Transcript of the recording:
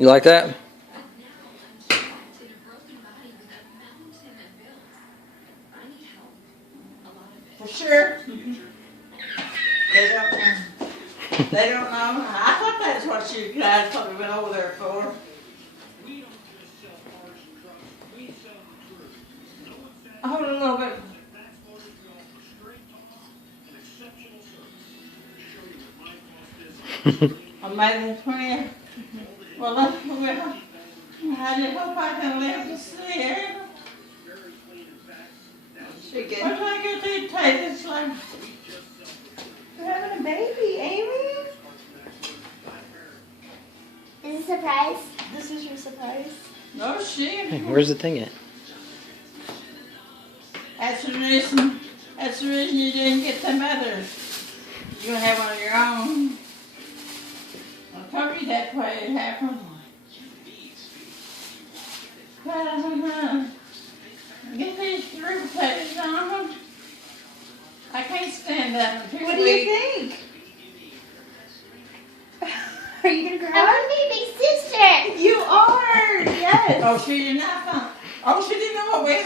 You like that? For sure. They don't know. They don't know. I thought that's what you guys probably went over there for. Hold on a little bit. I made it 20. Well, I just hope I can live to see it. She good. What do I get to take this like? You're having a baby, Amy. Is it a surprise? This is your surprise. No shit. Hey, where's the thing at? That's the reason you didn't get them others. You're gonna have one of your own. I told you that way it happened. Get these 3 potatoes on them. I can't stand that. What do you think? Are you gonna I cry? want to be a big sister. You are. Yes. Oh, she did not. Oh, she didn't know what way